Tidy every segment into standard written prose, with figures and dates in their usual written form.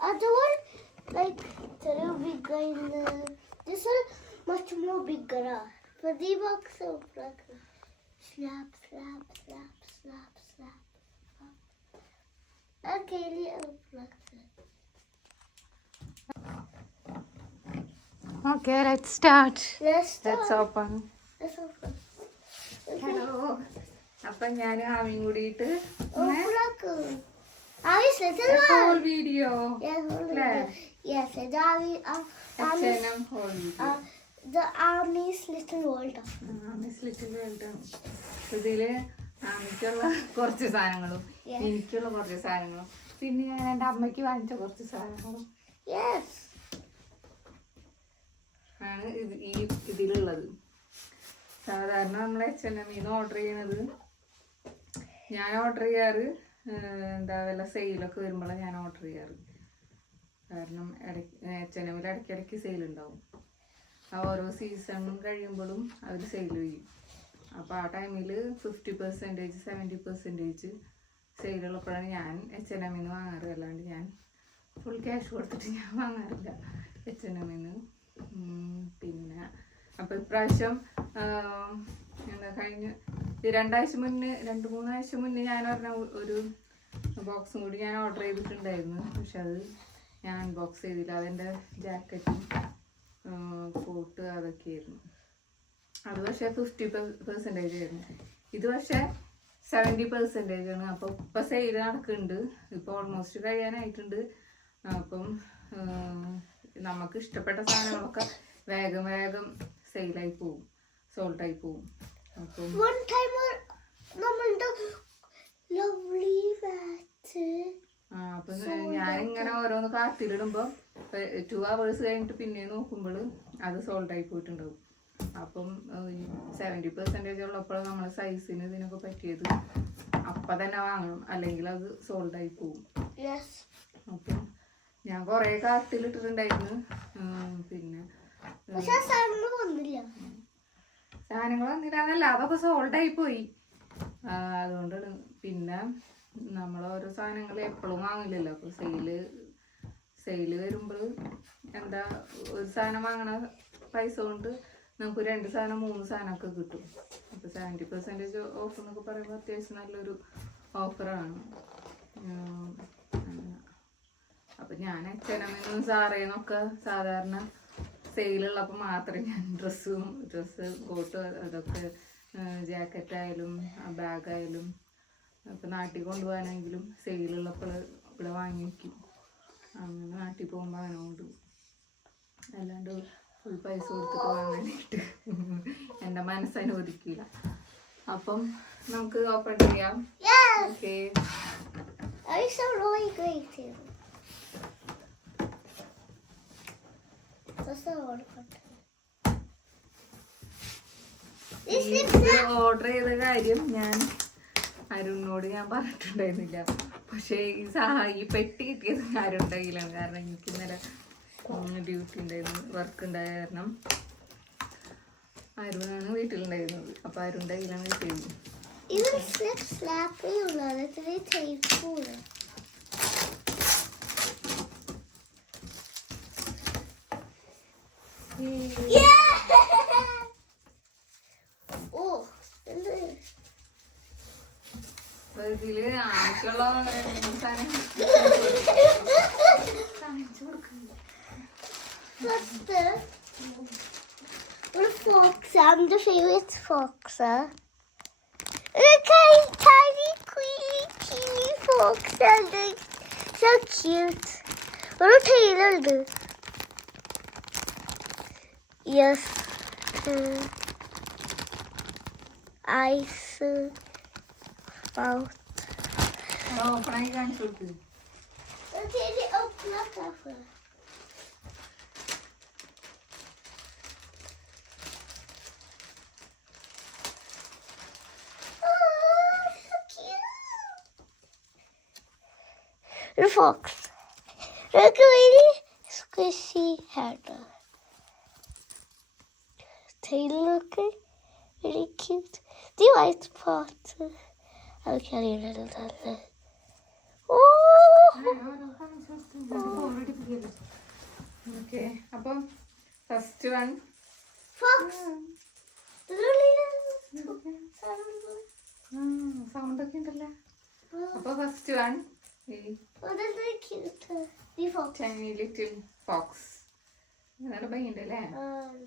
Other one, like, a little bigger in the... This one, much more bigger. For the box, like, slap, slap, slap, slap, slap. Okay, little like that. Okay, let's start. Let's start. Let's open. Let's open. Hello. അപ്പൊ ഞാനും ആമിയും കൂടിയിട്ട് whole video. Yes, whole video. Yes, the Army's Little World. Army's Little World. ഇതില് ആമിക്കുള്ള കുറച്ച് സാധനങ്ങളും എനിക്കുള്ള കുറച്ച് സാധനങ്ങളും പിന്നെ ഞാൻ എൻ്റെ അമ്മയ്ക്ക് വാങ്ങിച്ച കുറച്ച് സാധനങ്ങളും ആണ് ഇതിലുള്ളത്. സാധാരണ നമ്മൾ H&M ഓർഡർ ചെയ്യണത് ഞാൻ ഓർഡർ ചെയ്യാറ് എന്താ വല്ല സെയിലൊക്കെ വരുമ്പോഴാണ് ഞാൻ ഓർഡർ ചെയ്യാറ്. കാരണം H&M ഇടയ്ക്കിടയ്ക്ക് സെയിൽ ഉണ്ടാവും. ആ ഓരോ സീസണും കഴിയുമ്പോഴും അവർ സെയിൽ ചെയ്യും. അപ്പോൾ ആ ടൈമിൽ 50%, 70% സെയിലുള്ളപ്പോഴാണ് ഞാൻ H&M വാങ്ങാറ്. അല്ലാണ്ട് ഞാൻ ഫുൾ ക്യാഷ് കൊടുത്തിട്ട് ഞാൻ വാങ്ങാറില്ല H&M. പിന്നെ അപ്പോൾ ഇപ്രാവശ്യം എന്താ കഴിഞ്ഞ 2 3 ആഴ്ച മുന്നേ ഞാൻ പറഞ്ഞ ഒരു ബോക്സും കൂടി ഞാൻ ഓർഡർ ചെയ്തിട്ടുണ്ടായിരുന്നു. പക്ഷെ അത് ഞാൻ അൺബോക്സ് ചെയ്തില്ല. അതെൻ്റെ ജാക്കറ്റും കോട്ട് അതൊക്കെയായിരുന്നു. അത് പക്ഷേ 50% ആയിരുന്നു. ഇത് പക്ഷേ 70% ആണ്. അപ്പോൾ ഇപ്പം സെയിൽ നടക്കുന്നുണ്ട്. ഇപ്പോൾ ഓൾമോസ്റ്റ് കഴിയാനായിട്ടുണ്ട്. അപ്പം നമുക്ക് ഇഷ്ടപ്പെട്ട സാധനങ്ങളൊക്കെ വേഗം വേഗം സെയിലായി പോവും, സോൾട്ടായി പോവും. അപ്പം അപ്പം ഞാനിങ്ങനെ ഓരോന്ന് കാത്തിലിടുമ്പോൾ 2 hours കഴിഞ്ഞിട്ട് പിന്നെ നോക്കുമ്പോൾ അത് സോൾട്ടായി പോയിട്ടുണ്ടാവും. അപ്പം 70% ഉള്ളപ്പോൾ നമ്മൾ സൈസിന് ഇതിനൊക്കെ പറ്റിയത് അപ്പം തന്നെ വാങ്ങണം, അല്ലെങ്കിൽ അത് സോൾഡായി പോവും. അപ്പം ഞാൻ കുറേ കാത്തിലിട്ടിട്ടുണ്ടായിരുന്നു. പിന്നെ സാധനങ്ങൾ വന്നില്ല, അതൊക്കെ സോൾഡായി പോയി. അതുകൊണ്ടാണ്. പിന്നെ നമ്മൾ ഓരോ സാധനങ്ങൾ എപ്പോഴും വാങ്ങില്ലല്ലോ. അപ്പോൾ സെയില് വരുമ്പോൾ എന്താ ഒരു സാധനം വാങ്ങണ പൈസ കൊണ്ട് നമുക്ക് 2 സാധനം 3 സാധനമൊക്കെ കിട്ടും. അപ്പോൾ 70% ഓഫ് എന്നൊക്കെ പറയുമ്പോൾ അത്യാവശ്യം നല്ലൊരു ഓഫറാണ്. അപ്പം ഞാൻ H&M സാറേന്നൊക്കെ സാധാരണ സെയിലുള്ളപ്പോൾ മാത്രമേ ഞാൻ ഡ്രസ്സ് കോട്ട് അതൊക്കെ ജാക്കറ്റായാലും ബാഗായാലും ഇപ്പം നാട്ടിൽ കൊണ്ടുപോകാനെങ്കിലും സെയിലുള്ളപ്പോൾ ഇവിടെ വാങ്ങി വയ്ക്കും. അങ്ങനെ നാട്ടിൽ പോകുമ്പോൾ അങ്ങനെ കൊണ്ടുപോകും. അല്ലാണ്ട് ഫുൾ പൈസ കൊടുത്തിട്ട് വാങ്ങാനായിട്ട് എൻ്റെ മനസ്സനുവദിക്കില്ല. അപ്പം നമുക്ക് ഓപ്പൺ ചെയ്യാം. ഓക്കെ. ഓർഡർ ചെയ്ത കാര്യം ഞാൻ അരുണിനോട് ഞാൻ പറഞ്ഞിട്ടുണ്ടായിരുന്നില്ല. പക്ഷേ ഈ പെട്ടി കിട്ടിയത് അരുണിൻ്റെ കയ്യിലാണ്. കാരണം എനിക്ക് ഇന്നലെ ഡ്യൂട്ടി ഉണ്ടായിരുന്നു, വർക്ക് ഉണ്ടായ കാരണം അരുണാണ് വീട്ടിലുണ്ടായിരുന്നത്. അപ്പോൾ അരുണിൻ്റെ കയ്യിലാണ് കിട്ടിയത്. ഇതില് ആവശ്യമുള്ള fox. I'm the favorite fox. Look at tiny, teeny fox. So cute. What a tail. Yes. Eyes. Mouth. Open I can't shoot you. Okay, open up after. The fox. Look at really squishy head. Tail looking really cute. The white part. I'll carry a little dollar. Oh! one. Fox. Sound ഒക്കെ ഉണ്ടല്ലോ. അപ്പൊ first one Oh, that's very cute. The fox. tiny little fox. നല്ല ഭംഗിയുണ്ട് അല്ലേ?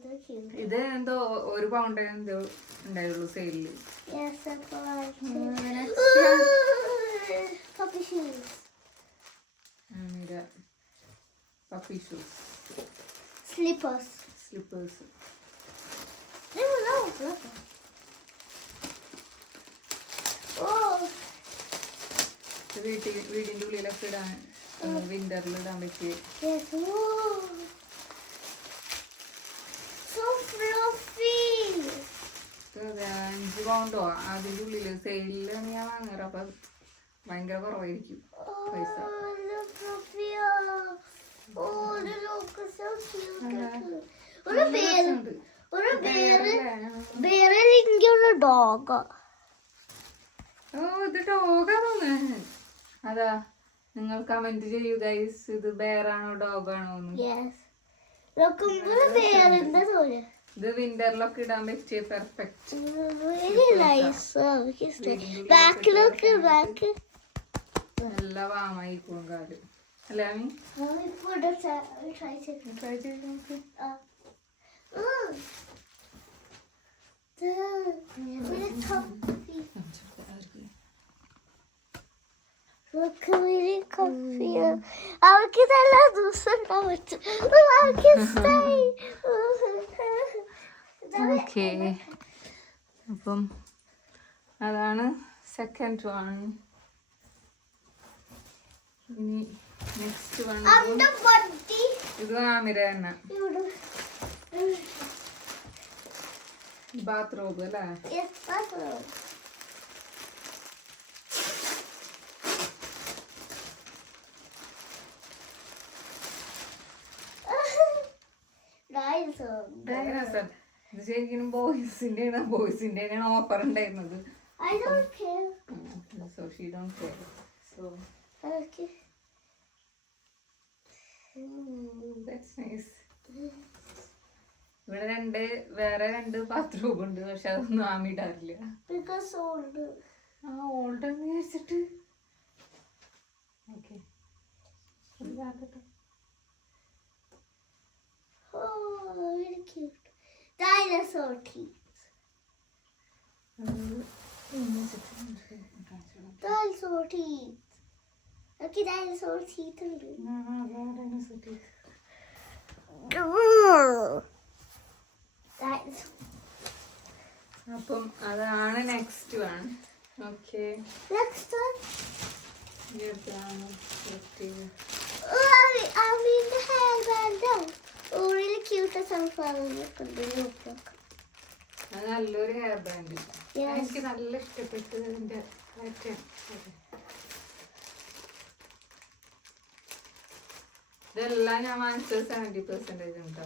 They're cute. ഇത് എന്തോ 1 pound എന്തോ ഉണ്ടായുള്ളൂ സെയിലില്. Yes, that's what I like. Next Puppy shoes. puppy shoes. Slippers. Slippers. They were long slippers. Oh. വീടിന്റെ ഉള്ളിലൊക്കെ ഇടാൻ വിന്ററിൽ ഇടാൻ പറ്റിയ. Yes. Whoa. So fluffy. 5 പൗണ്ടോ അതിന്റെ ഉള്ളില് സെയിലാണ് ഞാൻ വാങ്ങാറ്. അപ്പൊ ഭയങ്കര കുറവായിരിക്കും പൈസ. Oh, look fluffy. Oh, the look is so cute. What a bear. What a bear. Bear is a dog. ഓ ഇത് ഡോഗാണോന്ന്. അതാ നിങ്ങൾ കമന്റ് ചെയ്യൂ ഗൈസ്, ഇത് ബെയറാണോ ഡോഗാണോന്ന്. Yes. Look, what a bear in the soil. ഇത് വിന്ററിലൊക്കെ ഇടാൻ പറ്റിയ perfect. Really nice. Back, look, back. നല്ല വാമായിക്കോളും കാല് അല്ലേ അമ്മി? Try to. ട്രൈ ചെയ്ത് നോക്ക്. Look, really comfy. അവർക്ക് നല്ല ദിവസം ഉണ്ടാവും പറ്റും. അവർക്ക് ഇഷ്ടായി. ഓക്കെ, അപ്പം അതാണ് സെക്കൻഡ് വൺ. ഇനി നെക്സ്റ്റ് വൺ ഇത് ആമിര തന്നെ ബാത്റൂം അല്ലേ? ഡൈനോസർ. ഇത് ശരിക്കും ബോയ്സിന്റെ ഓഫർ ഉണ്ടായിരുന്നത്. I don't care. So she don't care. So Okay. that's nice. ഇവിടെ വേറെ 2 ബാത്റൂം ഉണ്ട്, പക്ഷെ അതൊന്നും ആമി ഇടാറില്ല. Because old. ഓൾഡ് എന്ന് വിചാരിച്ചിട്ട്. Okay, Oh, really cute. Dinosaur teeth. Dinosaur teeth. Okay, dinosaur teeth. അപ്പം അതാണ് next one. Okay, Next one. ഇതാണ് Oh, I mean the hairband down. Oh, really cute sunflower. Look. അത് നല്ലൊരു ഹെയർ ബാൻഡ്. Yes. എനിക്ക് നല്ല ഇഷ്ടപ്പെട്ടു ഇതിന്റെ പാറ്റേൺ. ഇതെല്ലാം ഞാൻ വാങ്ങിച്ചത് 70% ഉണ്ടോ.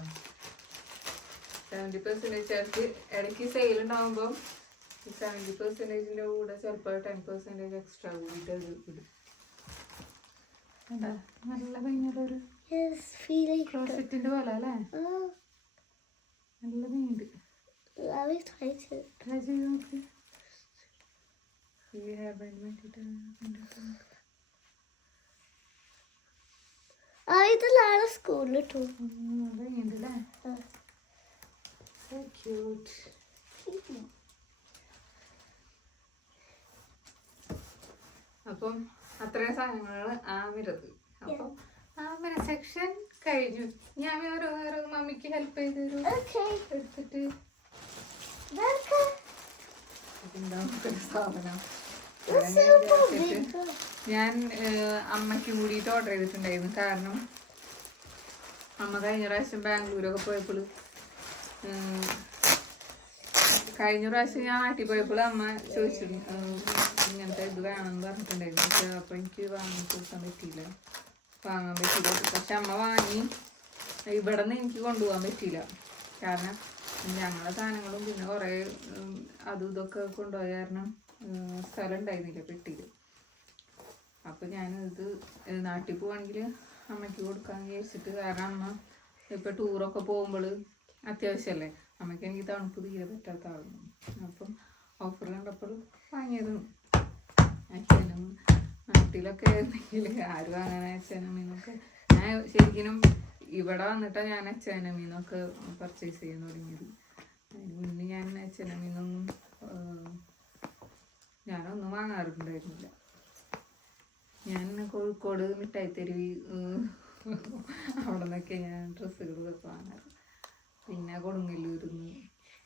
70% ചേർത്ത് ഇടയ്ക്ക് സെയിൽ ഉണ്ടാവുമ്പോൾ 70%ന്റെ കൂടെ ചിലപ്പോൾ 10% എക്സ്ട്രാ കൂടിയിട്ട് ഇടും. നല്ല ഭംഗിയുള്ളൊരു Yes, feeling. ക്ലോസറ്റിന്റെ പോലെ അല്ലേ? Oh, നല്ല ഭംഗിയുണ്ട്. I will try to. Try ചെയ്ത് നോക്ക്. ഈ ഹെയർ ബാൻഡ് വേണ്ടിയിട്ട് ഇത് നാളെ സ്കൂളിൽ ഇട്ടു. ഭംഗിയുണ്ടല്ലേ? So cute. അപ്പം അത്രയും സാധനങ്ങളാണ് ആമിരത്. അപ്പം ആമിര സെക്ഷൻ കഴിഞ്ഞു. ഞാൻ ഓരോ മമ്മിക്ക് ഹെൽപ്പ് ചെയ്ത് തരും. Okay. എടുത്തിട്ട് Welcome. ഇതുണ്ടാവും സാധനം. It's super big. ഞാൻ അമ്മയ്ക്കും കൂടിയിട്ട് ഓർഡർ ചെയ്തിട്ടുണ്ടായിരുന്നു. കാരണം അമ്മ കഴിഞ്ഞ പ്രാവശ്യം ബാംഗ്ലൂരൊക്കെ പോയപ്പോൾ ഞാൻ നാട്ടിൽ പോയപ്പോൾ അമ്മ ചോദിച്ചിരുന്നു ഇങ്ങനത്തെ ഇത് വേണമെന്ന് പറഞ്ഞിട്ടുണ്ടായിരുന്നു. പക്ഷെ അപ്പോൾ എനിക്ക് വാങ്ങാൻ പറ്റിയില്ല. പക്ഷെ അമ്മ വാങ്ങി ഇവിടെ നിന്ന് എനിക്ക് കൊണ്ടുപോകാൻ പറ്റിയില്ല. കാരണം ഞങ്ങളെ സാധനങ്ങളും പിന്നെ കുറേ അതും ഇതൊക്കെ കൊണ്ടുപോയ കാരണം സ്ഥലം ഉണ്ടായിരുന്നില്ല പെട്ടിയിൽ. അപ്പം ഞാനിത് നാട്ടിൽ പോവാണെങ്കിൽ അമ്മയ്ക്ക് കൊടുക്കാമെന്ന് വിചാരിച്ചിട്ട്. കാരണം അമ്മ ഇപ്പം ടൂറൊക്കെ പോകുമ്പോൾ അത്യാവശ്യമല്ലേ അമ്മയ്ക്ക്. എനിക്ക് തണുപ്പ് തീരെ പറ്റാത്ത ആളാണ്. അപ്പം ഓഫർ കണ്ടപ്പോൾ വാങ്ങിയതാണ്. അച്ഛനും നാട്ടിലൊക്കെ ആയിരുന്നെങ്കിൽ ആരും അങ്ങനെ അച്ഛനും മീനൊക്കെ ഞാൻ ശരിക്കും ഇവിടെ വന്നിട്ടാണ് ഞാൻ അച്ഛനും മീനൊക്കെ പർച്ചേസ് ചെയ്യാൻ തുടങ്ങിയത്. അതിന് മുന്നേ ഞാൻ അച്ഛനും മീനൊന്നും ഞാനൊന്നും വാങ്ങാറുണ്ടായിരുന്നില്ല. ഞാൻ കോഴിക്കോട് മിഠായി തെരുവ് അവിടെ നിന്നൊക്കെ ഞാൻ ഡ്രസ്സുകളൊക്കെ വാങ്ങാറ്. പിന്നെ കൊടുങ്ങല്ലൂരിന്ന്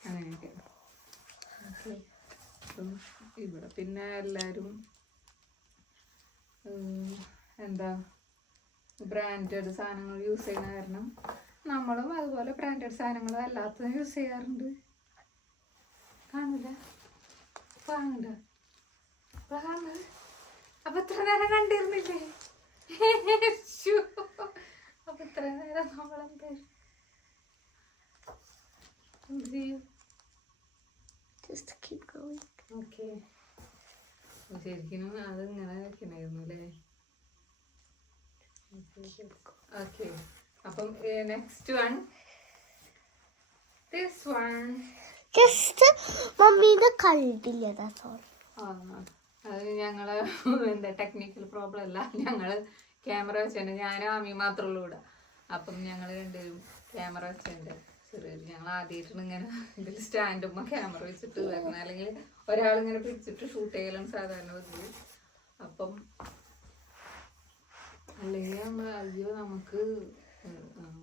അങ്ങനെയൊക്കെ. ഓക്കെ. അപ്പം ഇവിടെ പിന്നെ എല്ലാവരും എന്താ ബ്രാൻഡഡ് സാധനങ്ങൾ യൂസ് ചെയ്യുന്ന കാരണം നമ്മളും അതുപോലെ ബ്രാൻഡഡ് സാധനങ്ങൾ അല്ലാത്തതും യൂസ് ചെയ്യാറുണ്ട്. കാണില്ല കാണണ്ട കാണുന്നത്. അപ്പൊ ഇത്ര നേരം കണ്ടിരുന്നില്ലേ? അപ്പൊ ഇത്ര നേരം നമ്മളെന്ത് ചെയ്യും? ഓക്കെ. ശരിക്കും അത് ഇങ്ങനെ വെക്കണായിരുന്നു അല്ലേ? ഓക്കെ. അപ്പം next one this one just മമ്മീനെ കണ്ടില്ല. അത് ഞങ്ങള് എന്താ ടെക്നിക്കൽ പ്രോബ്ലം അല്ല. ഞങ്ങള് ക്യാമറ വെച്ചിട്ടുണ്ട്. ഞാനും ആമി മാത്രമേ ഉള്ളൂ ഇവിടെ. അപ്പം ഞങ്ങൾ രണ്ടുപേരും ക്യാമറ വെച്ചിട്ടുണ്ട്. ചെറിയൊരു ഞങ്ങൾ ആദ്യമായിട്ടാണ് ഇങ്ങനെ ഇതിൽ സ്റ്റാൻഡുമ്പോൾ ക്യാമറ വെച്ചിട്ട് വരണം. അല്ലെങ്കിൽ ഒരാളിങ്ങനെ പിടിച്ചിട്ട് ഷൂട്ട് ചെയ്യലാണ് സാധാരണ പതിവ്. അപ്പം അല്ലെങ്കിൽ നമ്മൾ അയ്യോ നമുക്ക്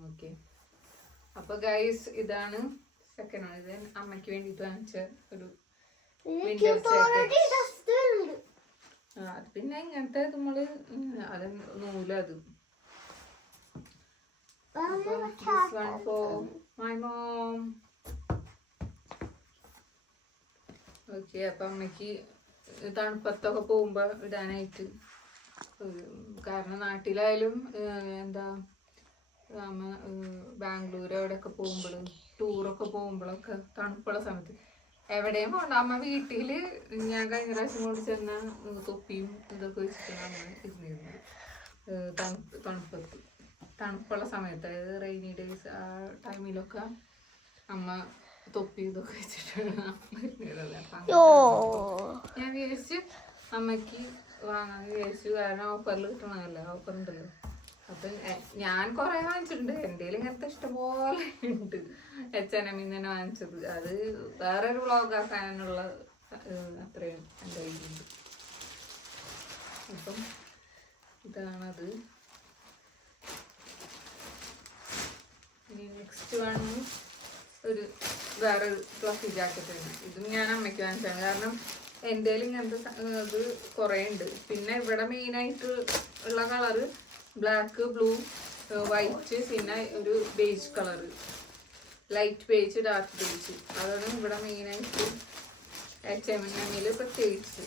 ഓക്കെ. അപ്പൊ ഗൈസ് ഇതാണ് സെക്കൻഡ് വൺ. ഇത് അമ്മയ്ക്ക് വേണ്ടിയിട്ട് വാങ്ങിച്ച ഒരു അത് പിന്നെ ഇങ്ങനത്തെ നമ്മള് അത് നൂലത്. ഓക്കെ. അപ്പൊ അമ്മയ്ക്ക് തണുപ്പത്തൊക്കെ പോകുമ്പോ ഇടാനായിട്ട്. കാരണം നാട്ടിലായാലും എന്താ അമ്മ ബാംഗ്ലൂർ എവിടെയൊക്കെ പോകുമ്പോഴും ടൂറൊക്കെ പോകുമ്പോഴൊക്കെ തണുപ്പുള്ള സമയത്ത് എവിടെയും പോകണ്ട. അമ്മ വീട്ടില് ഞാൻ കഴിഞ്ഞ പ്രാവശ്യം കൊണ്ട് ചെന്ന തൊപ്പിയും ഇതൊക്കെ വെച്ചിട്ടാണ് അമ്മ ഇരുന്നിരുന്നത്. തണുപ്പുള്ള സമയത്ത്, അതായത് റെയിനി ഡേയ്സ് ആ ടൈമിലൊക്കെ അമ്മ തൊപ്പി ഇതൊക്കെ വെച്ചിട്ടാണ് അമ്മ ഇരുന്നിരുന്നത്. ഞാൻ വിചാരിച്ചു അമ്മയ്ക്ക് വാങ്ങാൻ വിചാരിച്ചു. കാരണം ഓഫറിൽ കിട്ടണമല്ലോ, ഓഫർ ഉണ്ടല്ലോ. അപ്പം ഞാൻ കുറെ വാങ്ങിച്ചിട്ടുണ്ട്. എൻ്റെ ഇങ്ങനത്തെ ഇഷ്ടംപോലെ ഉണ്ട്. H&M തന്നെ വാങ്ങിച്ചത്. അത് വേറൊരു വ്ളോഗ് ആക്കാനുള്ള അത്രയും എൻ്റെ കയ്യിലുണ്ട്. അപ്പം ഇതാണത്. ഇനി നെക്സ്റ്റ് വൺ ഒരു വേറെ ഫ്ലഫി ജാക്കറ്റ് ഉണ്ട്. ഇതും ഞാൻ അമ്മയ്ക്ക് വാങ്ങിച്ചതാണ്. കാരണം എൻ്റെ ഇങ്ങനത്തെ ഇത് കുറേ ഉണ്ട്. പിന്നെ ഇവിടെ മെയിനായിട്ട് ഉള്ള കളറ് ബ്ലാക്ക്, ബ്ലൂ, വൈറ്റ്, പിന്നെ ഒരു beige colour, light beige, dark beige. അതാണ് ഇവിടെ മെയിനായിട്ട് H&Mൽ പ്രത്യേകിച്ച്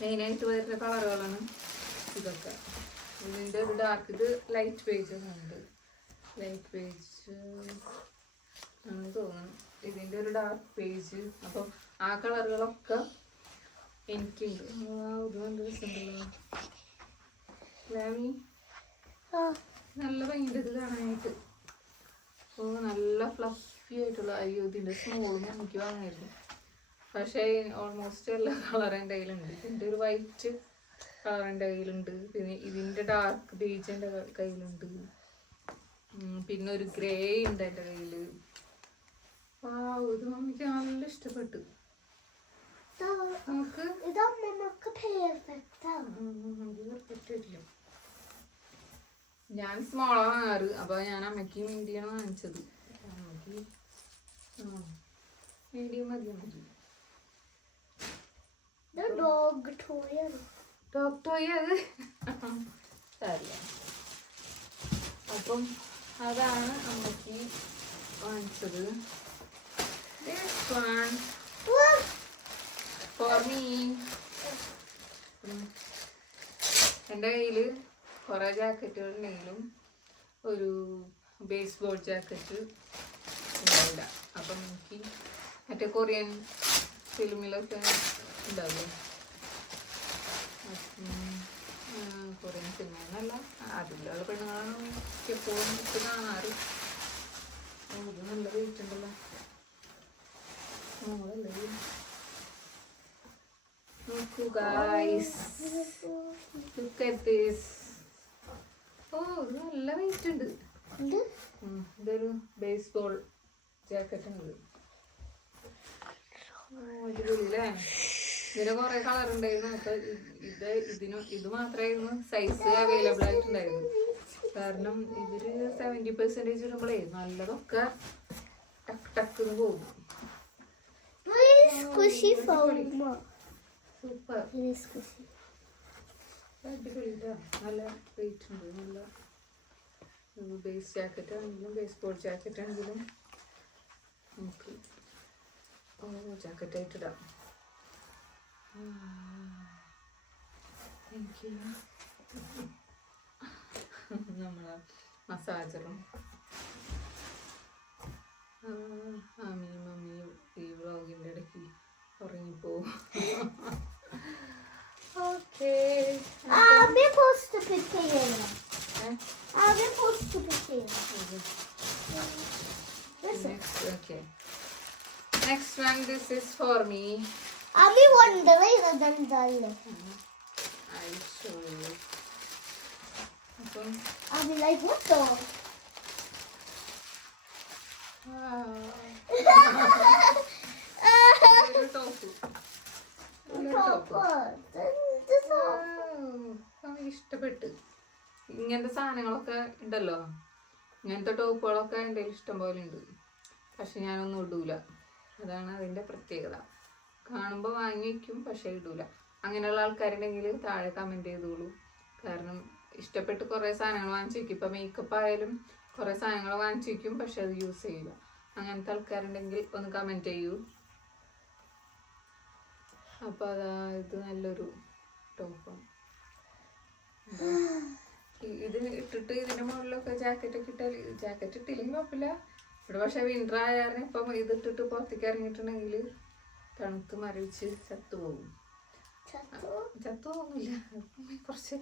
മെയിനായിട്ട് വരുന്ന കളറുകളാണ് ഇതൊക്കെ. ഇതിൻ്റെ ഒരു ഡാർക്ക്, ഇത് ലൈറ്റ് ബേജ് ഉണ്ട്. ലൈറ്റ് ബേജ് ആണ് തോന്നുന്നു. ഇതിൻ്റെ ഒരു ഡാർക്ക് ബേജ്. അപ്പം ആ കളറുകളൊക്കെ എനിക്കുണ്ട്. ഇത് നല്ല രസമുണ്ടല്ലോ. നല്ല ഭയങ്കര ഇത് കാണാനായിട്ട്. ഓ നല്ല ഫ്ലഫി ആയിട്ടുള്ള. അയ്യോ ഇതിൻ്റെ സ്മോളും എനിക്ക് വാങ്ങായിരുന്നു. പക്ഷേ ഓൾമോസ്റ്റ് എല്ലാ കളർ എൻ്റെ കയ്യിലുണ്ട്. ഇതിൻ്റെ ഒരു വൈറ്റ് കളർ എൻ്റെ കയ്യിലുണ്ട്. പിന്നെ ഇതിൻ്റെ ഡാർക്ക് ബേജ് എൻ്റെ കയ്യിലുണ്ട്. പിന്നെ ഒരു ഗ്രേ ഉണ്ട് എൻ്റെ കയ്യിൽ. ഇത് മമ്മിക്ക് നല്ല ഇഷ്ടപ്പെട്ടു. നമുക്ക് ഞാൻ സ്മോളാ വാങ്ങാറ്. അപ്പൊ ഞാൻ അമ്മയ്ക്ക് മീഡിയാണ് വാങ്ങിച്ചത്. അമ്മയ്ക്ക് മീഡിയം മതി. ഡോഗ് ടോയ് അത് സാരില്ല. അപ്പം അതാണ് അമ്മയ്ക്ക് വാങ്ങിച്ചത്. For me. എൻ്റെ കയ്യിൽ കുറേ ജാക്കറ്റുകൾ ഉണ്ടെങ്കിലും ഒരു ബേസ്ബോൾ ജാക്കറ്റ് ഉണ്ടാവില്ല. അപ്പം എനിക്ക് മറ്റേ കൊറിയൻ ഫിലിമിലൊക്കെ ഉണ്ടാവില്ലേ, കൊറിയൻ സിനിമ എന്നല്ല അതിലുള്ള പെണ്ണുങ്ങളാണ് എപ്പോഴും കാണാറ്. ഇത് നല്ല വെയിറ്റ് ഉണ്ടല്ലോ. നോക്കൂ ഗൈസ്, look at this. ഓ ഇത് നല്ല വെയിറ്റ് ഉണ്ട്. ഇതൊരു ബേസ്ബോൾ ജാക്കറ്റ് ഉണ്ട്. അടിപൊളിയല്ലേ? ഇതിന് കുറെ കളർ ഉണ്ടായിരുന്നു. അപ്പൊ ഇത് മാത്രമായിരുന്നു സൈസ് അവൈലബിൾ ആയിട്ടുണ്ടായിരുന്നു. കാരണം ഇവര് 70% ഇടുമ്പോഴേ നല്ലതൊക്കെ ടക്ക് ടക്ക് പോകും. സൂപ്പർ, അടിപൊളിയാ. നല്ല വെയിറ്റ് ഉണ്ട്. നല്ല ബേസ് ജാക്കറ്റ് ആണെങ്കിലും ബേസ്ബോൾ ജാക്കറ്റ് ആണെങ്കിലും നമുക്ക് ജാക്കറ്റ് ആയിട്ട് ഇടാം. എനിക്ക് നമ്മളെ മസാജറും മമ്മിയും ഈ വ്ളോഗിൻ്റെ ഇടയ്ക്ക് ഉറങ്ങിപ്പോവും. Okay, okay. Next one, this is for me. Abhi wonder idan dalle. I'll show you. Abhi like what the? ഇഷ്ടപ്പെട്ട് ഇങ്ങനത്തെ സാധനങ്ങളൊക്കെ ഉണ്ടല്ലോ. ഇങ്ങനത്തെ ടോപ്പുകളൊക്കെ എൻ്റെ ഇഷ്ടം പോലെ ഉണ്ട്. പക്ഷെ ഞാനൊന്നും ഇടൂല. അതാണ് അതിൻ്റെ പ്രത്യേകത. കാണുമ്പോൾ വാങ്ങി വയ്ക്കും, പക്ഷെ ഇടൂല. അങ്ങനെയുള്ള ആൾക്കാരുണ്ടെങ്കിൽ താഴെ കമൻറ്റ് ചെയ്തോളൂ. കാരണം ഇഷ്ടപ്പെട്ട് കുറേ സാധനങ്ങൾ വാങ്ങിച്ചു വയ്ക്കും. ഇപ്പം മേക്കപ്പ് ആയാലും കുറേ സാധനങ്ങൾ വാങ്ങിച്ചു വയ്ക്കും, പക്ഷെ അത് യൂസ് ചെയ്യില്ല. അങ്ങനത്തെ ആൾക്കാരുണ്ടെങ്കിൽ ഒന്ന് കമൻറ്റ് ചെയ്യൂ. അപ്പോൾ അതാ ഇത് നല്ലൊരു ടോപ്പാണ്. ഇത് ഇട്ടിട്ട് ഇതിൻ്റെ മുകളിലൊക്കെ ജാക്കറ്റൊക്കെ ഇട്ടാൽ, ജാക്കറ്റ് ഇട്ടില്ലെങ്കിൽ കുഴപ്പമില്ല. ഇവിടെ പക്ഷെ വിൻ്റർ ആയാലും ഇപ്പം ഇതിട്ടിട്ട് പുറത്തേക്ക് ഇറങ്ങിയിട്ടുണ്ടെങ്കിൽ തണുത്ത് മരവിച്ച് ചത്തുപോകും. ചത്തുപോകുന്നില്ല, കുറച്ച്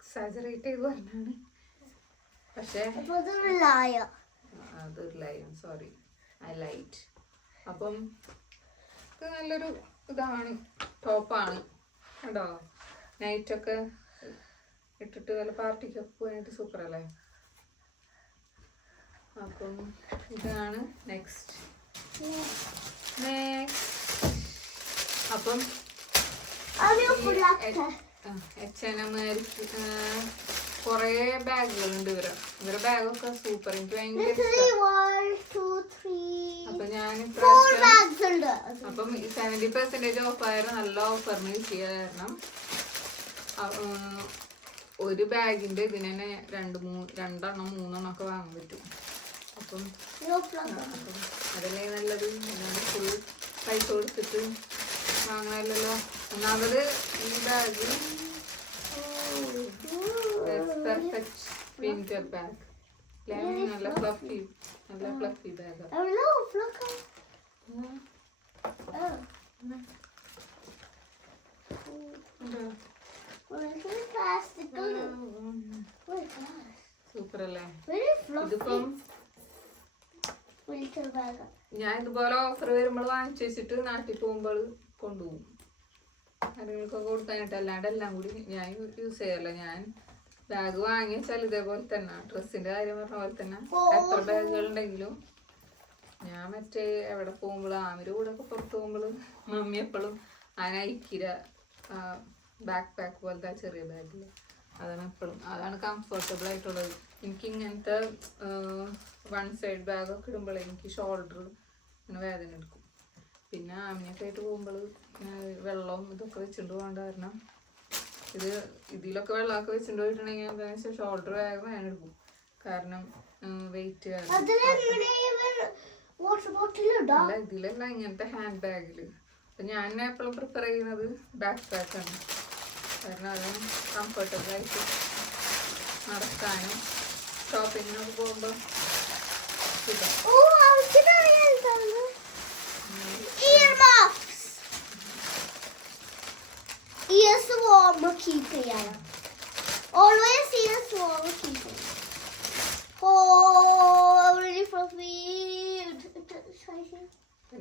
എക്സാജറേറ്റ് ചെയ്ത് പറഞ്ഞാണ്. പക്ഷേ അതൊരു ലയൺ, സോറി, ഐ ലൈറ്റ്. അപ്പം ഇത് നല്ലൊരു ഇതാണ്, ടോപ്പാണ് കേട്ടോ. നൈറ്റൊക്കെ ഇട്ടിട്ട് വല്ല പാർട്ടിക്കൊക്കെ പോയിട്ട് സൂപ്പർ അല്ലേ? അപ്പം ഇതാണ് നെക്സ്റ്റ്. അപ്പം H&M കുറേ ബാഗുകളുണ്ട്. ഇവരെ ബാഗൊക്കെ സൂപ്പർ, എനിക്ക് ഭയങ്കര അപ്പൊ ഞാൻ അപ്പം 70% ഓഫ് ആയിരുന്നു. നല്ല ഓഫറിന് കിട്ടിയ കാരണം ഒരു ബാഗിന്റെ ഇതിന് തന്നെ രണ്ടെണ്ണം മൂന്നെണ്ണം ഒക്കെ വാങ്ങാൻ പറ്റും. അപ്പം അതല്ലേ നല്ലത്. ഫുൾ പൈസ കൊടുത്തിട്ട് വാങ്ങാനല്ലോ. ഒന്നാമത് ഈ ബാഗ് പെർഫെക്റ്റ് വിന്റർ ബാഗ്. നല്ല ഫ്ലഫി ബാഗ്. സൂപ്പർ അല്ലേ? ഇതിപ്പം ഞാൻ ഇതുപോലെ ഓഫർ വരുമ്പോൾ വാങ്ങിച്ചു വെച്ചിട്ട് നാട്ടിൽ പോകുമ്പോൾ കൊണ്ടുപോകും. ആരെങ്കിലൊക്കെ കൊടുക്കാനായിട്ട്. അല്ലാണ്ട് എല്ലാം കൂടി ഞാൻ യൂസ് ചെയ്യാറില്ല. ഞാൻ ബാഗ് വാങ്ങി വെച്ചാൽ ഇതേപോലെ തന്നെ, ഡ്രസ്സിന്റെ കാര്യം പറഞ്ഞ പോലെ തന്നെ എത്ര ബാഗുകൾ ഉണ്ടെങ്കിലും ഞാൻ മറ്റേ എവിടെ പോകുമ്പോൾ ആമിൻ്റെ കൂടെ ഒക്കെ പുറത്ത് പോകുമ്പോൾ മമ്മി എപ്പോഴും ആ നൈക്കിര ബാക്ക് പാക്ക് പോലത്തെ ചെറിയ ബാഗിൽ അതാണ് എപ്പോഴും, അതാണ് കംഫർട്ടബിൾ ആയിട്ടുള്ളത്. എനിക്ക് ഇങ്ങനത്തെ വൺ സൈഡ് ബാഗൊക്കെ ഇടുമ്പോഴേ എനിക്ക് ഷോൾഡർ അങ്ങനെ വേദന എടുക്കും. പിന്നെ ആമിയൊക്കെ ആയിട്ട് പോകുമ്പോൾ വെള്ളവും ഇതൊക്കെ വെച്ചിട്ട് പോകേണ്ട കാരണം ഇതിലൊക്കെ വെള്ളമൊക്കെ വെച്ചിട്ട് പോയിട്ടുണ്ടെങ്കിൽ എന്താണെന്ന് വെച്ചാൽ ഷോൾഡർ വേഗം വേദന എടുക്കും. കാരണം വെയിറ്റ് അല്ല, ഇതിലല്ല, ഇങ്ങനത്തെ ഹാൻഡ് ബാഗിൽ. അപ്പം ഞാൻ എപ്പോഴും പ്രിഫർ ചെയ്യുന്നത് ബാക്ക് പാക്കാണ്. കാരണം അതും കംഫർട്ടബിൾ ആയിട്ട് നടക്കാനും ഷോപ്പിങ്ങിനൊക്കെ പോകുമ്പോൾ ears warm keep always ears warm keep. Oh, really fluffy.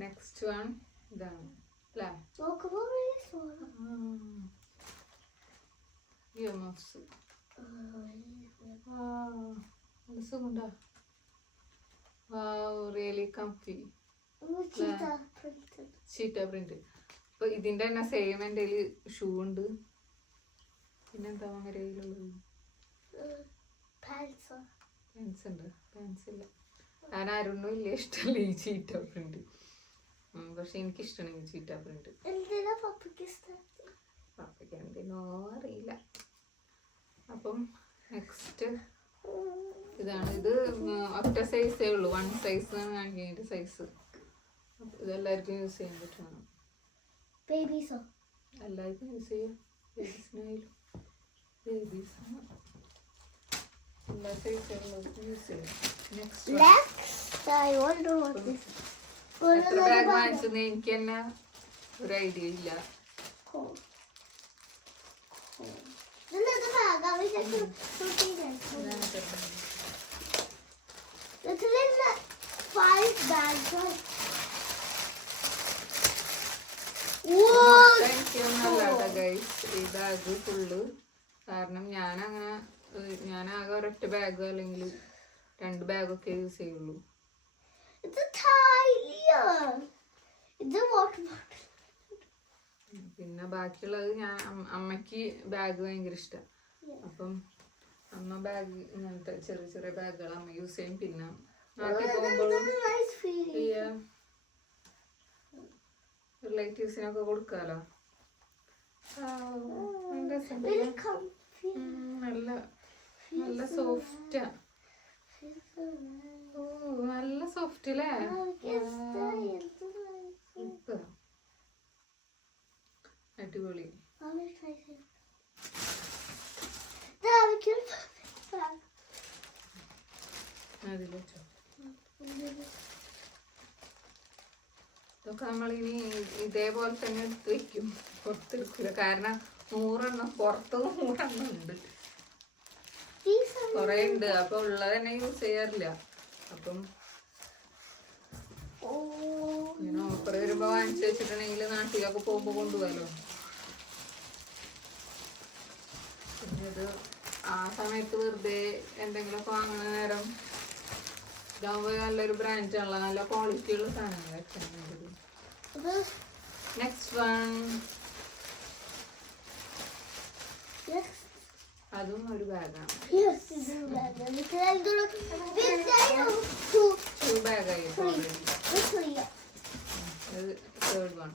Next one ഇതാണ് അല്ലേ? നോക്കുമ്പോ ഇയർമഫ്സ്. സുഖമുണ്ടോ? Really comfy. Cheetah print. അപ്പൊ ഇതിന്റെ തന്നെ സെയിം എൻ്റെ ഷൂ ഉണ്ട്. പിന്നെന്താ അങ്ങനെ കയ്യിലുള്ളത്? പാൻസ് ഉണ്ട്. പാൻസ് ഇല്ല. ഞാൻ ആരൊന്നും ഇല്ല, ഇഷ്ടമല്ല ഈ ചീറ്റ പ്രിന്റ്. പക്ഷെ എനിക്ക് ഇഷ്ടമാണ് ഈ ചീറ്റ പ്രിന്റ്. പപ്പയ്ക്ക് എന്തിനോ അറിയില്ല. അപ്പം നെക്സ്റ്റ് ഇതാണ്. ഇത് ഒറ്റ സൈസേ ഉള്ളൂ, 1 സൈസ് ആണ് കാണിക്കുന്നതിന്റെ സൈസ്. ഇതെല്ലാവർക്കും യൂസ് ചെയ്യാൻ പറ്റുന്നതാണ്. എല്ലാവർക്കും യൂസ് ചെയ്യാം. ബേബീസിനായാലും ബേബീസാണ് എല്ലാ സൈസുകളിലും യൂസ് ചെയ്യാം. നെക്സ്റ്റ് എത്ര ബാഗ് വാങ്ങിച്ചെന്ന് എനിക്ക് തന്നെ ഒരു ഐഡിയ ഇല്ല. ഈ ബാഗ് ഫുള്ള്. കാരണം ഞാനാകെ ഒരൊറ്റ ബാഗ് അല്ലെങ്കിൽ 2 ബാഗൊക്കെ യൂസ് ചെയ്യുള്ളൂ. പിന്നെ ബാക്കിയുള്ളത് ഞാൻ അമ്മയ്ക്ക് ബാഗ് ഭയങ്കര ഇഷ്ടം. അപ്പം അമ്മ ബാഗ് ഇങ്ങനത്തെ ചെറിയ ചെറിയ ബാഗുകൾ അമ്മ യൂസ് ചെയ്യും. പിന്നെ നാട്ടിൽ പോകുമ്പോഴും റിലേറ്റീവ്സിനൊക്കെ കൊടുക്കാലോ. നല്ല നല്ല സോഫ്റ്റാ. നല്ല സോഫ്റ്റ് അല്ലേ? അടിപൊളി. അതിലോ ഇതൊക്കെ നമ്മളിനി ഇതേപോലെ തന്നെ എടുത്ത് വെക്കും, പുറത്തെടുക്കില്ല. കാരണം 100 എണ്ണം പുറത്ത് 100 എണ്ണം ഉണ്ട്, കൊറേ ഉണ്ട്. അപ്പൊ ഉള്ളത് തന്നെ യൂസ് ചെയ്യാറില്ല. അപ്പം ഇങ്ങനെ ഓഫർ വരുമ്പോ വാങ്ങിച്ചു വെച്ചിട്ടുണ്ടെങ്കിൽ നാട്ടിലൊക്കെ പോകുമ്പോ കൊണ്ടുപോകാലോ. പിന്നെ ഇത് ആ സമയത്ത് വെറുതെ എന്തെങ്കിലുമൊക്കെ വാങ്ങുന്ന നേരം ഇതാകുമ്പോ നല്ലൊരു ബ്രാൻഡാണല്ലോ, നല്ല ക്വാളിറ്റി ഉള്ള സാധനങ്ങളൊക്കെ. നെക്സ്റ്റ് വൺ, അതും ഒരു ബാഗാണ്. 2 ബാഗായി. Third one.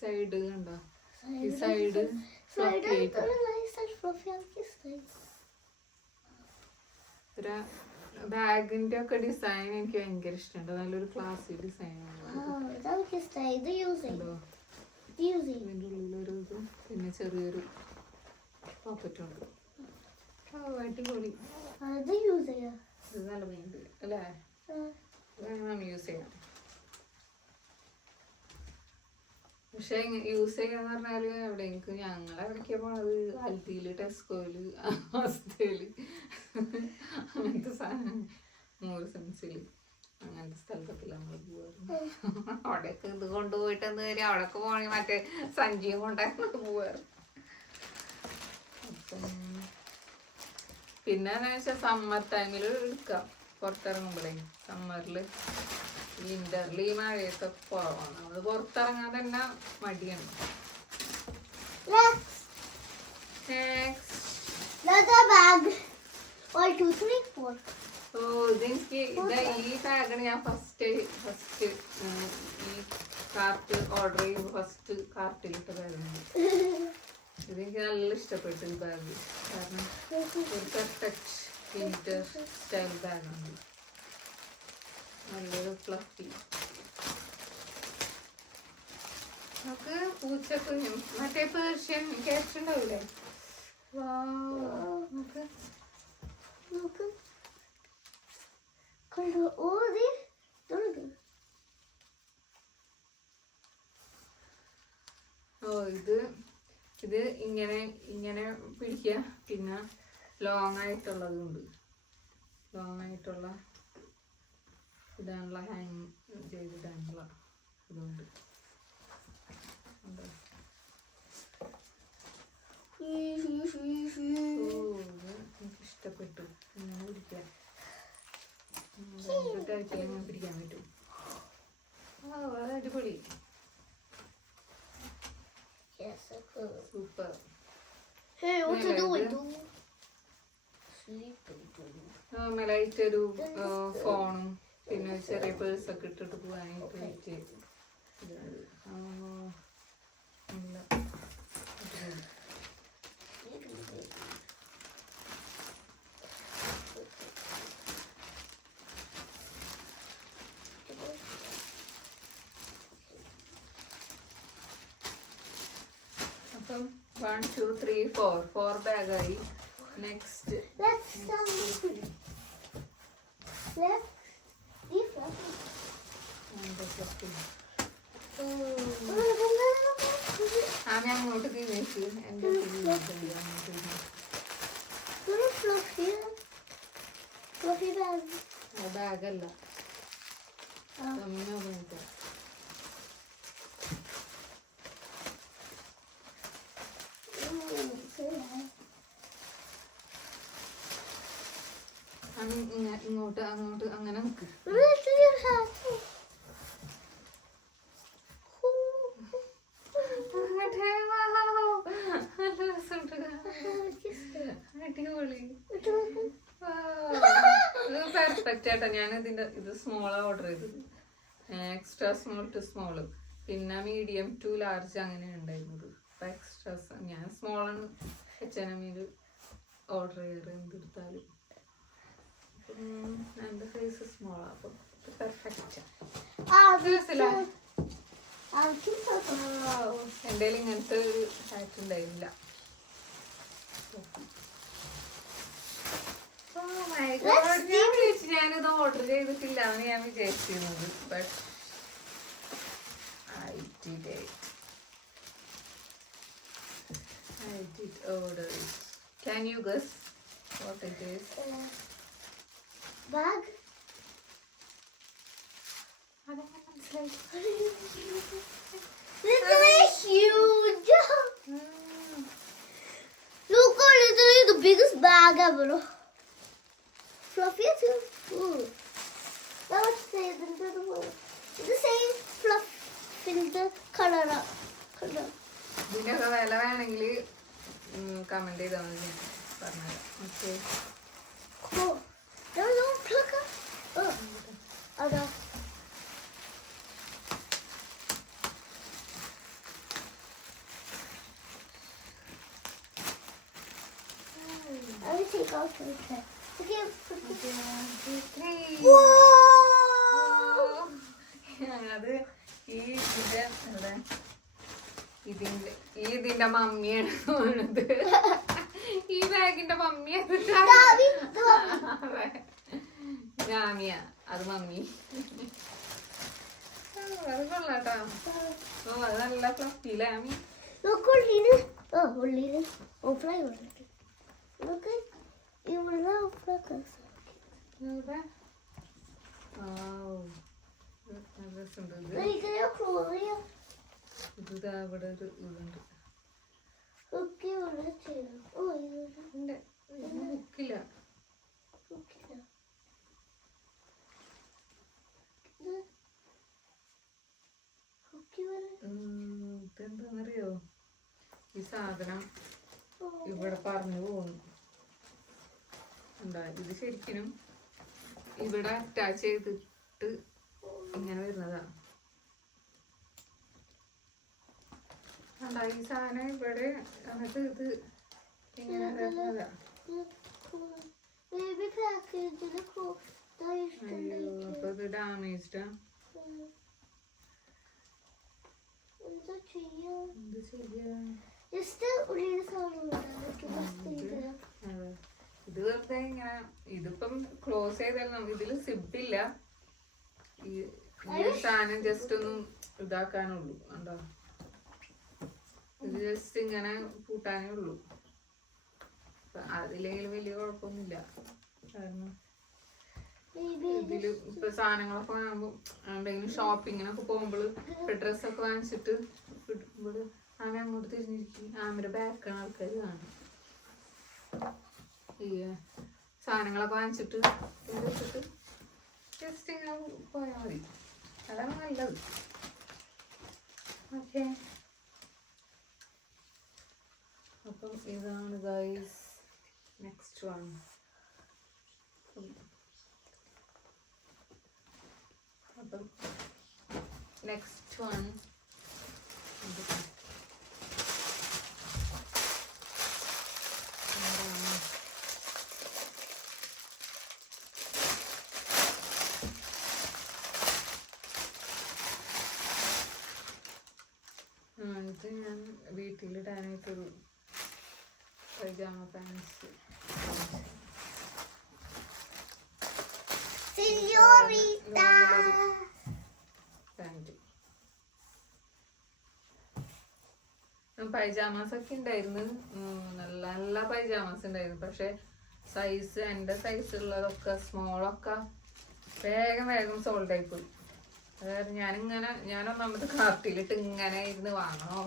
സൈഡ് കണ്ടോ? ഈ സൈഡ് ബാഗിന്റെ ഒക്കെ ഡിസൈൻ എനിക്ക് ഭയങ്കര ഇഷ്ടമുണ്ട്. നല്ലൊരു ക്ലാസ്സിക് ഡിസൈൻ ആണ്. ഇതിന്റെ ഉള്ളിലൊരു ഇതും പിന്നെ ചെറിയൊരു പോക്കറ്റും ഉണ്ട്. അടിപൊളി. ഇത് നല്ല ഭംഗി അല്ലേ? നമ്മൾ യൂസ് ചെയ്യാം. പക്ഷെ യൂസ് ചെയ്യാന്ന് പറഞ്ഞാല് എവിടെയെങ്കിലും ഞങ്ങളെവിടേക്കാ പോണത്? അൽദിയില്, ടെസ്കോയില്, അവസ്ഥയില്, അങ്ങനത്തെ സാധനം, 100 സെൻസില്, അങ്ങനത്തെ സ്ഥലത്തൊക്കെ നമ്മൾ പോവാറ്. അവിടെയൊക്കെ ഇത് കൊണ്ടുപോയിട്ട് എന്ത് കാര്യം? അവിടെയൊക്കെ പോകണമെങ്കിൽ മറ്റേ സഞ്ചിയും കൊണ്ടായിരുന്നു പോവാറ്. അപ്പം പിന്നെ എന്താണെന്ന് വെച്ചാൽ സമ്മർ ടൈമിൽ എടുക്കാം പുറത്തിറങ്ങുമ്പോഴേ. സമ്മറിൽ, വിന്ററിൽ ഈ മഴയൊക്കെ കുറവാണ്, നമ്മള് പുറത്തിറങ്ങാൻ തന്നെ മടിയാണ്. ഇതെനിക്ക് ഈ ബാഗാണ് ഞാൻ ഫസ്റ്റ് ഈ കാർട്ട് ഓർഡർ ചെയ്യുമ്പോൾ ഫസ്റ്റ് കാർട്ടിലിട്ട ബാഗാണ്. ഇതെനിക്ക് നല്ല ഇഷ്ടപ്പെട്ടു ഈ ബാഗ്. കാരണം ഒരു ടച്ച് വിന്റർ സ്റ്റൈൽ ബാഗാണ്. നല്ലൊരു ഫ്ലഫി. നമുക്ക് പൂച്ചക്കുഞ്ഞും മറ്റേ പേർഷ്യൻ ക്യാറ്റ് ഉണ്ടാവില്ലേ? ഇങ്ങനെ ഇങ്ങനെ പിടിക്കുക. പിന്നെ ലോങ് ആയിട്ടുള്ളതുണ്ട്. ലോങ് ആയിട്ടുള്ള ഇടാനുള്ള ഹാങ് ചെയ്തിടാനുള്ള ഇതുണ്ട്. എനിക്ക് ഇഷ്ടപ്പെട്ടു. ഇങ്ങനെ പിടിക്കാൻ ഇങ്ങനെ പിടിക്കാൻ പറ്റും. അടിപൊളി, സൂപ്പർ. മേലായിട്ടൊരു ഫോണും പിന്നെ ചെറിയ പേഴ്സൊക്കെ ഇട്ടിട്ട് പോകാനായിട്ട് വെയിറ്റ് അപ്പം 1 2 3 4 ബാഗായി. നെക്സ്റ്റ് ആമി അങ്ങോട്ട് തിരിച്ചു. എൻ്റെ ബാഗല്ല ഇങ്ങോട്ട് അങ്ങോട്ട് അങ്ങനെ നിൽക്ക്. അടിപൊളി, പെർഫെക്റ്റ് ആയിട്ടാ. ഞാൻ ഇത് സ്മോളാ ഓർഡർ ചെയ്തത്. എക്സ്ട്രാ സ്മോൾ ടു സ്മോള്, പിന്നെ മീഡിയം ടു ലാർജ് അങ്ങനെ ഉണ്ടായിരുന്നത്. അപ്പൊ എക്സ്ട്രാ ഞാൻ സ്മോളാണ് H&M ഓർഡർ ചെയ്യാറ് എന്തെടുത്താലും. എൻ്റെ സൈസ് സ്മോളാ, അപ്പൊ പെർഫെക്റ്റ്. എൻ്റെ ഇങ്ങനത്തെ ഒരു ഹാറ്റ് ഉണ്ടായിരുന്നില്ല. ഞാനിത് ഓർഡർ ചെയ്തിട്ടില്ല എന്ന് ഞാൻ വിചാരിച്ചിരുന്നത്. But I did order it. Can you guess what it is? Bag. This is huge. Look, literally the biggest bag ever. Fluffy too. Now let's say the same fluff in the color. ഇതിനൊക്കെ വില വേണമെങ്കിൽ comment ചെയ്താൽ മതി, ഞാൻ പറഞ്ഞത്. Okay. Cool. No, pluck up. Oh, no. I will take out the trash. Okay, അത് ഇതിന്റെ മമ്മിയാണ് തോന്നുന്നത്. ഈ ബാഗിന്റെ മമ്മിയാണ്. ജാമിയ, അത് മമ്മി. അത് കൊള്ളാട്ടോ. ഓ, അത് നല്ല ഫ്ലഫിയില്ലേ Ami? Look, fly over it. Look, you will now focus. ഇത് അവിടെ ഒരു ഇതുണ്ട്. ബുക്കില്ല. ഇതെന്താന്നറിയോ, ഈ സാധനം ഇവിടെ പറഞ്ഞു പോകുന്നു. എന്താ ഇത് ശരിക്കും ഇവിടെ അറ്റാച്ച് ചെയ്തിട്ട് ഇങ്ങനെ വരുന്നതാ. ഈ സാധനം ഇവിടെ എന്നിട്ട് ഇത് ഇങ്ങനെ വരുന്നതാ. അയ്യോ, അപ്പൊ ഇത് ഡാമേജ്ഡാ. എന്ത് ചെയ്യാ? ഇത് വെറുതെ ഇങ്ങനെ, ഇതിപ്പം ക്ലോസ് ചെയ്താൽ ഇതില് സിബില്ല. ഈ സാധനം ജസ്റ്റ് ഒന്നും ഇതാക്കാനുള്ളൂ. കണ്ടോ, ഇത് ജസ്റ്റ് ഇങ്ങനെ പൂട്ടാനേ ഉള്ളൂ. അതിലെങ്കിലും വലിയ കുഴപ്പമൊന്നുമില്ല. കാരണം ഇതില് ഇപ്പൊ സാധനങ്ങളൊക്കെ വാങ്ങുമ്പോ എന്തെങ്കിലും ഷോപ്പിങ്ങിനൊക്കെ പോകുമ്പോള് ഡ്രസ്സൊക്കെ വാങ്ങിച്ചിട്ട് ഇടുമ്പോള് ആമ അങ്ങോട്ട് തിരിഞ്ഞിരിക്കും. ആമയുടെ ബാക്കാണ് ആൾക്കാർ കാണും. ഈ സാധനങ്ങളൊക്കെ വാങ്ങിച്ചിട്ട് വെച്ചിട്ട് ജസ്റ്റ് ഇങ്ങനെ പോയാൽ മതി. അതാണ് നല്ലത്. ഓക്കെ, അപ്പം ഇതാണ് ഗൈസ് നെക്സ്റ്റ് വൺ. അപ്പം നെക്സ്റ്റ് വൺ ഇത് ഞാൻ വീട്ടിലിടാനായിട്ടൊരു പൈജാമ പാൻസ്. പൈജാമാസ് ഒക്കെ ഉണ്ടായിരുന്നു, നല്ല നല്ല പൈജാമാസ് ഉണ്ടായിരുന്നു. പക്ഷെ സൈസ് എൻ്റെ സൈസ് ഉള്ളതൊക്കെ സ്മോളൊക്കെ വേഗം വേഗം സോൾഡ് ആയിപ്പോയി. അതായത് ഞാനൊന്നാമത് കാർട്ടിലിട്ട് ഇങ്ങനെ ഇരുന്ന് വാങ്ങണോ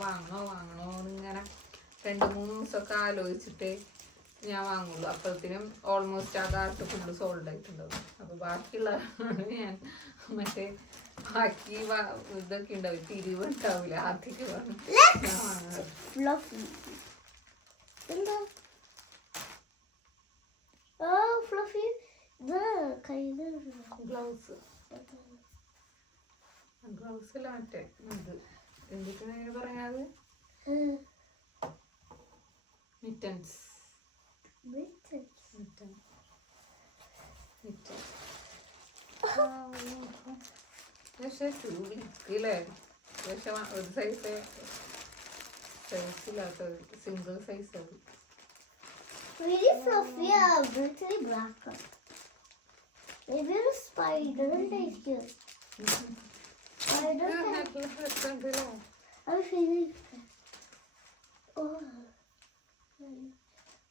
എന്നിങ്ങനെ 2-3 ദിവസമൊക്കെ ആലോചിച്ചിട്ടേ ഞാൻ വാങ്ങുള്ളൂ. അപ്പോഴത്തേനും ഓൾമോസ്റ്റ് ആ കാർട്ട് ഫുള്ള് സോൾഡ് ആയിട്ടുണ്ടാവും. അപ്പൊ ബാക്കിയുള്ളതാണ് ഞാൻ മറ്റേ ബാക്കി ഇതൊക്കെ ഉണ്ടാവും, തിരിവ് ഉണ്ടാവില്ല, ആദ്യമൊക്കെ ഗ്ലൗസ് അല്ല മറ്റേ ഇത് എന്തൊക്കെയാണ് പറയാത്, മിറ്റൻസ്. പക്ഷെ ഇല്ലേ, പക്ഷെ ഒരു സൈസില്ലാത്ത സിംഗിൾ സൈസ് അത്. Really fluffy, brutally black. Maybe a spider like you. Spider. I'm feeling. Oh.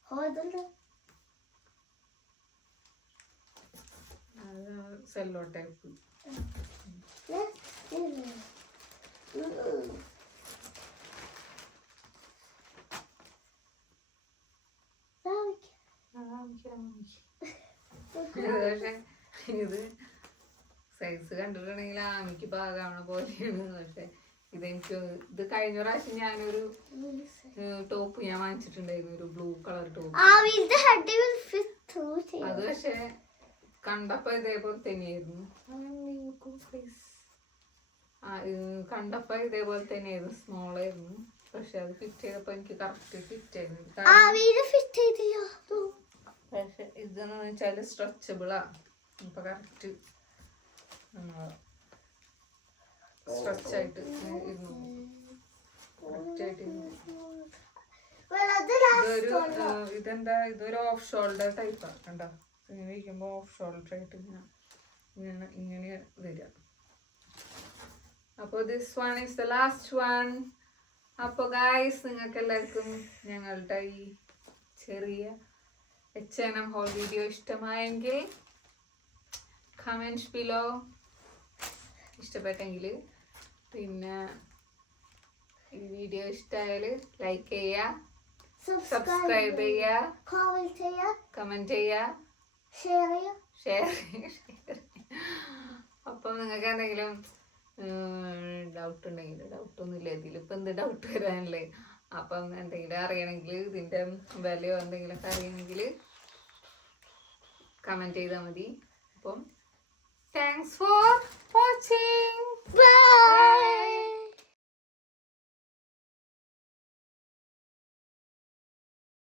Hold on. Cello type. പക്ഷെ ഇത് സൈസ് കണ്ടിട്ടുണ്ടെങ്കിൽ ആമിക്ക് പാകാവണ പോലെയാണ്. പക്ഷെ ഇത് കഴിഞ്ഞ പ്രാവശ്യം ഞാനൊരു ടോപ്പ് ഞാൻ വാങ്ങിച്ചിട്ടുണ്ടായിരുന്നു, ഒരു ബ്ലൂ കളർ ടോപ്പ്. അത് പക്ഷെ കണ്ടപ്പോ ഇതേപോലെ തന്നെയായിരുന്നു. കണ്ടപ്പോ ഇതേപോലെ തന്നെയായിരുന്നു, സ്മോളായിരുന്നു. പക്ഷെ അത് ഫിറ്റ് ചെയ്തപ്പോ എനിക്ക് കറക്റ്റ് ഫിറ്റ് ആയിരുന്നു. പക്ഷെ ഇതെന്ന് വെച്ചാല് സ്ട്രെച്ചബിളാ. ഇപ്പൊ കറക്റ്റ് സ്ട്രെച്ച് ആയിട്ട് ഇരുന്നു. ഇതൊരു ഓഫ് ഷോൾഡർ ടൈപ്പാ. കണ്ടോ, ഇങ്ങനെ ഇരിക്കുമ്പോ ഓഫ് ഷോൾഡർ ആയിട്ട് ഇങ്ങനെ വരിക. അപ്പൊ this one is the last one. അപ്പൊ ഗൈസ്, നിങ്ങൾക്ക് എല്ലാവർക്കും ഞങ്ങളുടെ ഈ ചെറിയ H&M ഹോൾ വീഡിയോ ഇഷ്ടമായെങ്കിൽ കമൻറ്റ് ബിലോ. ഇഷ്ടപ്പെട്ടെങ്കിൽ പിന്നെ ഈ വീഡിയോ ഇഷ്ടമായാല് ലൈക്ക് ചെയ്യുക, സബ്സ്ക്രൈബ് ചെയ്യുക, കമൻറ്റ് ചെയ്യുക, ഷെയർ. അപ്പം നിങ്ങൾക്ക് എന്തെങ്കിലും ഡൗട്ട് ഉണ്ടെങ്കിൽ, ഡൗട്ടൊന്നുമില്ല ഇതിലിപ്പോൾ എന്ത് ഡൗട്ട് വരാനല്ലേ. അപ്പം എന്തെങ്കിലും അറിയണമെങ്കിൽ, ഇതിൻ്റെ വിലയോ എന്തെങ്കിലുമൊക്കെ അറിയണമെങ്കിൽ കമൻറ്റ് ചെയ്താൽ മതി. അപ്പം താങ്ക്സ് ഫോർ വാച്ചിങ്. ബൈ.